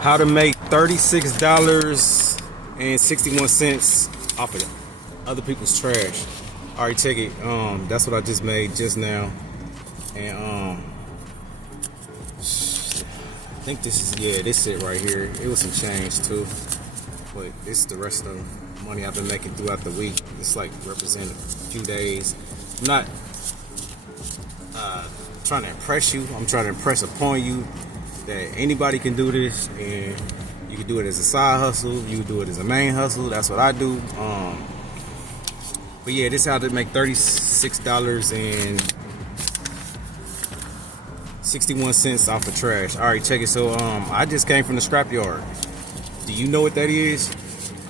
How to make $36.61 off of other people's trash. All right, check it. That's what I just made just now, and I think this is it right here. It was some change too, but this is the rest of the money I've been making throughout the week. It's like represent a few days. I'm not trying to impress you. I'm trying to impress upon you that anybody can do this, and you can do it as a side hustle. You can do it as a main hustle. That's what I do. But yeah, this is how to make $36.61 off of trash. All right, check it. So I just came from the scrapyard. Do you know what that is?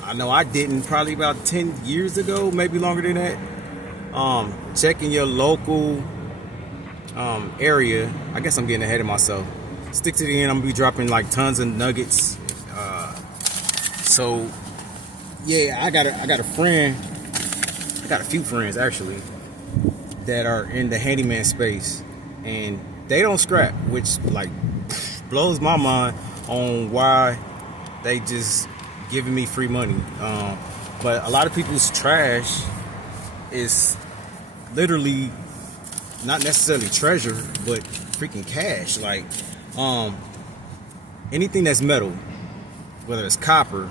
I know I didn't. Probably about 10 years ago, maybe longer than that. Checking your local area. I guess I'm getting ahead of myself. Stick to the end. I'm gonna be dropping like tons of nuggets. So yeah, I got a friend. I got a few friends actually that are in the handyman space, and they don't scrap, which like blows my mind on why they just giving me free money. But a lot of people's trash is literally not necessarily treasure, but freaking cash. Like anything that's metal, whether it's copper,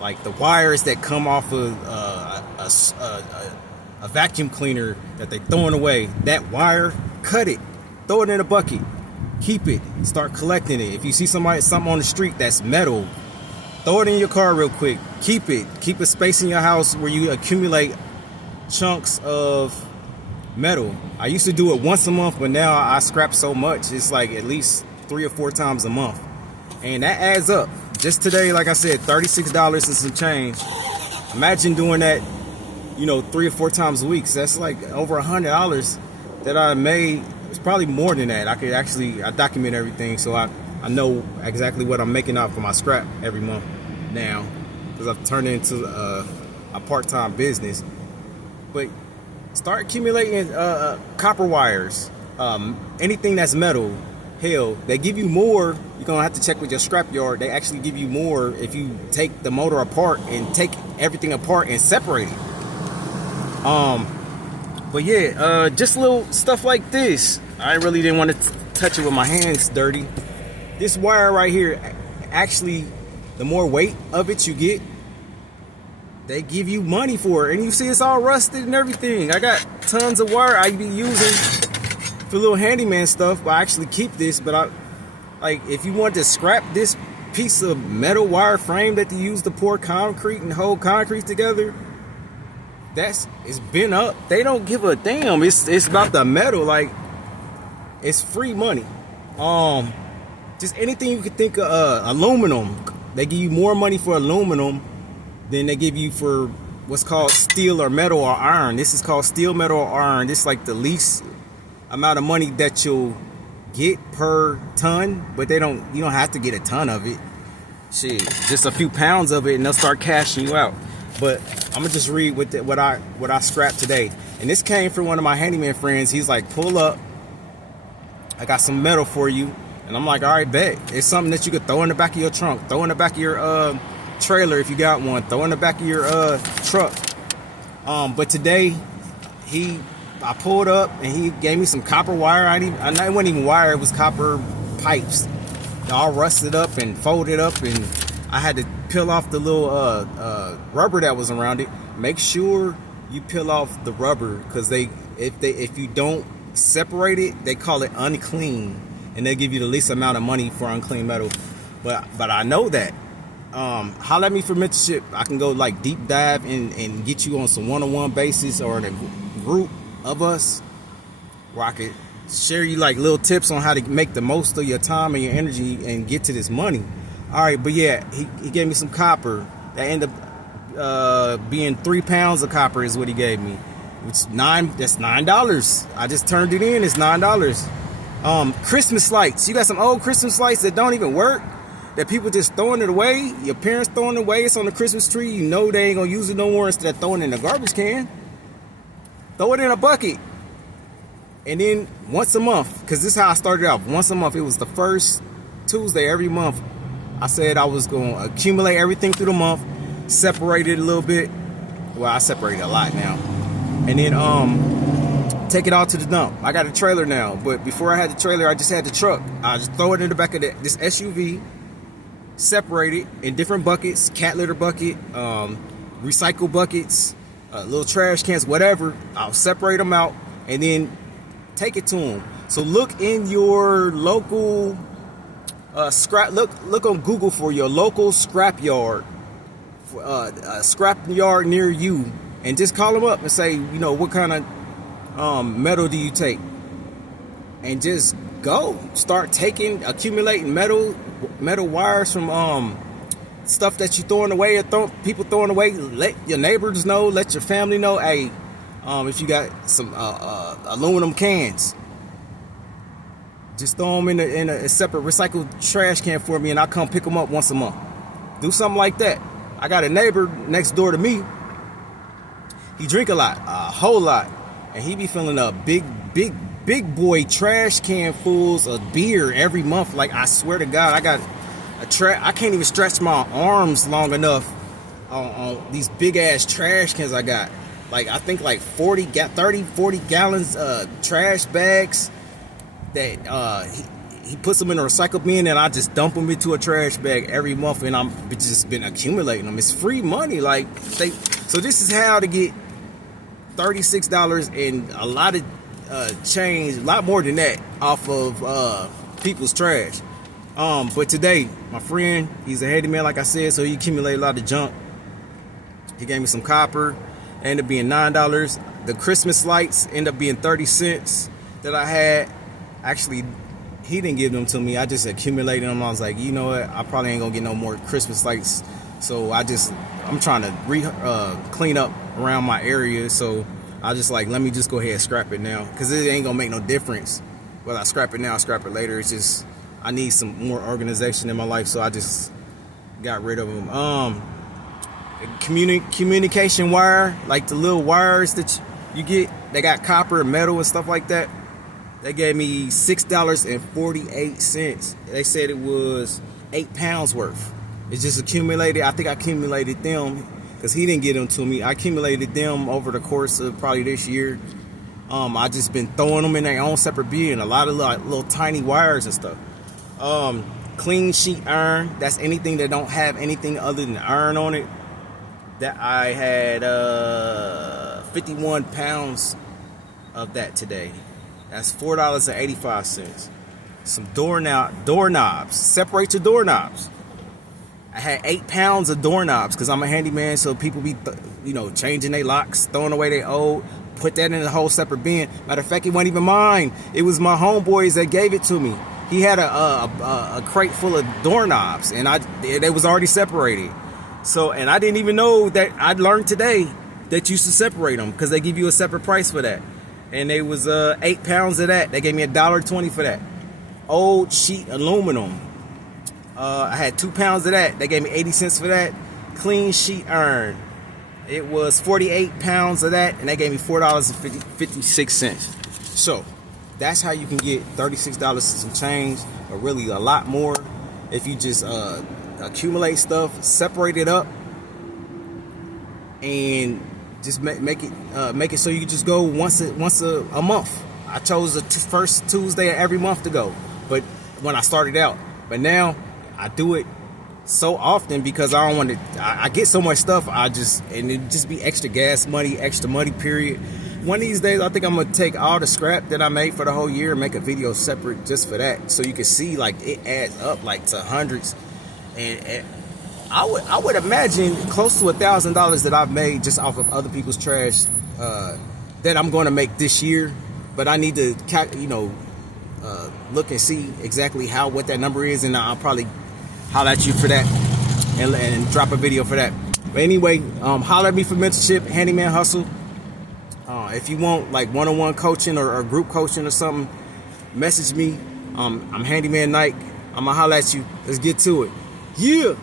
like the wires that come off of a vacuum cleaner that they throwing away, that wire, cut it, throw it in a bucket, keep it, start collecting it. If you see something on the street that's metal, throw it in your car real quick, keep it, keep a space in your house where you accumulate chunks of metal. I used to do it once a month, but now I scrap so much, it's like at least 3 or 4 times a month, and that adds up. Just today, like I said, $36 and some change. Imagine doing that, 3 or 4 times a week. So that's like over $100 that I made. It's probably more than that. I document everything, so I know exactly what I'm making out for my scrap every month now, because I've turned it into a part-time business. But start accumulating copper wires, anything that's metal. Hell, they give you more. You're gonna have to check with your scrapyard. They actually give you more if you take the motor apart and take everything apart and separate it. But yeah, just little stuff like this. I really didn't want to touch it with my hands dirty. This wire right here, actually, the more weight of it you get, they give you money for it. And you see it's all rusted and everything. I got tons of wire I be using for little handyman stuff, but I actually keep this. But if you want to scrap this piece of metal wire frame that they use to pour concrete and hold concrete together, it's been up. They don't give a damn. It's about the metal. Like, it's free money. Just anything you could think of. Aluminum, they give you more money for aluminum than they give you for what's called steel or metal or iron. This is called steel, metal, or iron. This is like the least amount of money that you'll get per ton, but you don't have to get a ton of it. Shit, just a few pounds of it and they'll start cashing you out. But I'm gonna just read what I scrapped today. And this came from one of my handyman friends. He's like, pull up, I got some metal for you. And I'm like, all right, bet. It's something that you could throw in the back of your trunk, throw in the back of your trailer if you got one, throw in the back of your truck. But today I pulled up and he gave me some copper wire. It wasn't even wire, it was copper pipes, all rusted up and folded up, and I had to peel off the little rubber that was around it. Make sure you peel off the rubber, because if you don't separate it, they call it unclean, and they give you the least amount of money for unclean metal. But I know that. Holler at me for mentorship. I can go like deep dive and get you on some one-on-one basis, or in a group of us, where I could share you like little tips on how to make the most of your time and your energy and get to this money. All right, but yeah, he gave me some copper that ended up being 3 pounds of copper is what he gave me, which that's $9. I just turned it in. It's $9. Christmas lights. You got some old Christmas lights that don't even work, that people just throwing it away. Your parents throwing it away. It's on the Christmas tree. You know they ain't gonna use it no more. Instead of throwing it in the garbage can, throw it in a bucket. And then once a month, because this is how I started out. Once a month. It was the first Tuesday every month. I said I was going to accumulate everything through the month, separate it a little bit. Well, I separate a lot now. And then take it all to the dump. I got a trailer now, but before I had the trailer, I just had the truck. I just throw it in the back of this SUV, separate it in different buckets, cat litter bucket, recycle buckets, little trash cans, whatever. I'll separate them out and then take it to them. So look in your local scrap. Look on Google for your local scrap yard, a scrap yard near you, and just call them up and say, what kind of metal do you take? And just go start accumulating metal wires from stuff that you throwing away or people throwing away. Let your neighbors know, let your family know. Hey, if you got some aluminum cans, just throw them in a separate recycled trash can for me, and I'll come pick them up once a month. Do something like that. I got a neighbor next door to me. He drink a whole lot, and he be filling up big boy trash can fulls of beer every month. Like, I swear to God, I got I can't even stretch my arms long enough on these big ass trash cans I got. Like, I think like 40 gallons trash bags that he puts them in a recycle bin, and I just dump them into a trash bag every month, and I'm just been accumulating them. It's free money. So this is how to get $36 and a lot of change, a lot more than that, off of people's trash. But today, my friend, he's a handyman, like I said, so he accumulated a lot of junk. He gave me some copper. It ended up being $9. The Christmas lights ended up being 30 cents that I had. Actually, he didn't give them to me. I just accumulated them. I was like, you know what? I probably ain't gonna get no more Christmas lights. So I'm trying to clean up around my area. So I just let me just go ahead and scrap it now, because it ain't gonna make no difference whether I scrap it now or scrap it later. It's just I need some more organization in my life, so I just got rid of them. Communication wire, like the little wires that you get, they got copper and metal and stuff like that. They gave me $6.48. They said it was 8 pounds worth. It's just accumulated. I think I accumulated them because he didn't get them to me. I accumulated them over the course of probably this year. I just been throwing them in their own separate bin. A lot of little tiny wires and stuff. Clean sheet iron. That's anything that don't have anything other than iron on it. That I had 51 pounds of that today. That's $4.85. Some doorknobs. Separate your doorknobs. I had 8 pounds of doorknobs because I'm a handyman, so people be changing their locks, throwing away their old. Put that in a whole separate bin. Matter of fact, it wasn't even mine. It was my homeboys that gave it to me. He had a crate full of doorknobs, and they was already separated. So, and I didn't even know that. I'd learned today that you should separate them because they give you a separate price for that. And they was 8 pounds of that. They gave me $1.20 for that. Old sheet aluminum. I had 2 pounds of that. They gave me 80 cents for that. Clean sheet iron. It was 48 pounds of that, and they gave me $4.56. So that's how you can get $36 and some change, or really a lot more, if you just accumulate stuff, separate it up, and just make it so you can just go once a month. I chose the first Tuesday of every month to go, but when I started out, but now I do it so often because I don't want to. I get so much stuff. And it just be extra gas money, extra money. Period. One of these days, I think I'm gonna take all the scrap that I made for the whole year and make a video separate just for that, so you can see it adds up to hundreds. And I would imagine close to $1,000 that I've made just off of other people's trash that I'm going to make this year. But I need to look and see exactly what that number is, and I'll probably holler at you for that and drop a video for that. But anyway, holler at me for mentorship, Handyman Hustle. If you want one-on-one coaching or group coaching or something, message me. I'm Handyman Nike. I'm gonna holler at you. Let's get to it. Yeah.